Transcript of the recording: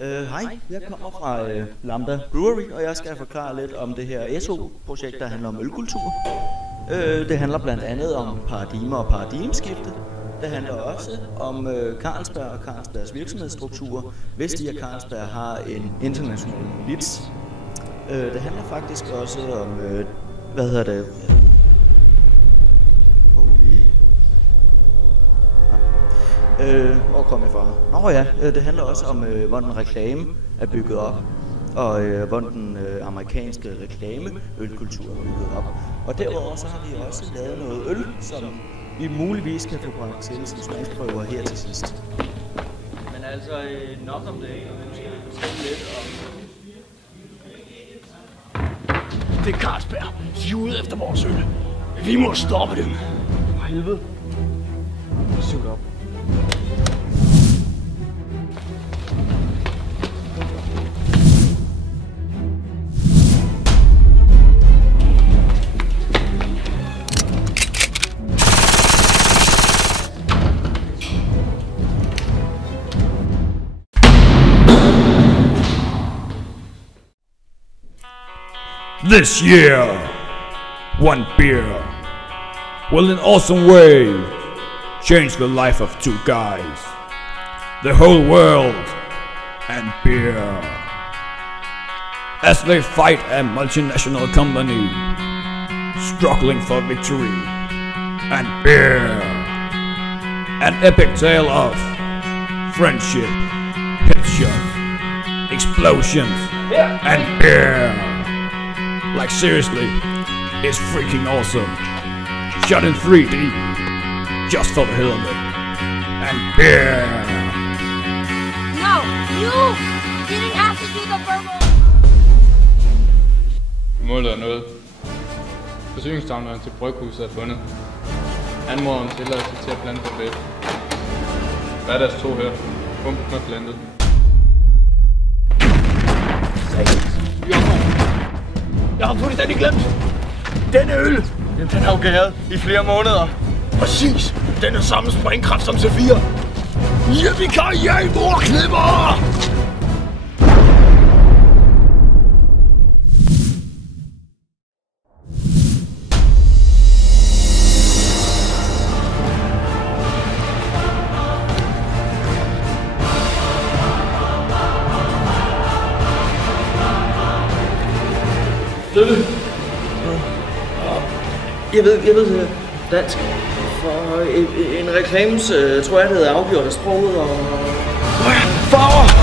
Hej, jeg kommer fra Lambda Brewery, og jeg skal forklare lidt om det her SO-projekt, der handler om ølkultur. Det handler blandt andet om paradigmer og paradigmeskifte. Det handler også om Carlsberg og Carlsbergs virksomhedsstrukturer, hvis de af Carlsberg har en international milits. Det handler faktisk også om, hvor kom jeg fra? Nå ja, det handler også om, hvordan reklame er bygget op, og hvordan den amerikanske reklame-ølkultur er bygget op. Og derudover så har vi også lavet noget øl, som vi muligvis kan få bragt til som smagsprøver her til sidst. Men altså, nok om det, nu skal vi fortælle lidt om... Det er Carlsberg. De er ude efter vores øl. Vi må stoppe dem. For helvede. Sug op. This year, one beer will in awesome way change the life of two guys, the whole world, and beer. As they fight a multinational company struggling for victory, and beer. An epic tale of friendship, headshots, explosions, and beer. Like seriously, it's freaking awesome. Shot in 3D, just for the hell of it. And beer. No, you didn't have to do the verbal. Målet er noget. Forsyningsstavneren til bryghuset er fundet. Anmoder om tilladelse til at plante på bed. Hvad er deres to her? Pumpen er plantet. Jeg har fuldstændig glemt. Denne øl, den har jo gæret i flere måneder. Præcis. Den er samme springkraft som C4. Yippie-ki-yay, morknipper! Jeg ved dansk. For en reklames troværdighed er afgjort af sproget og... Farver!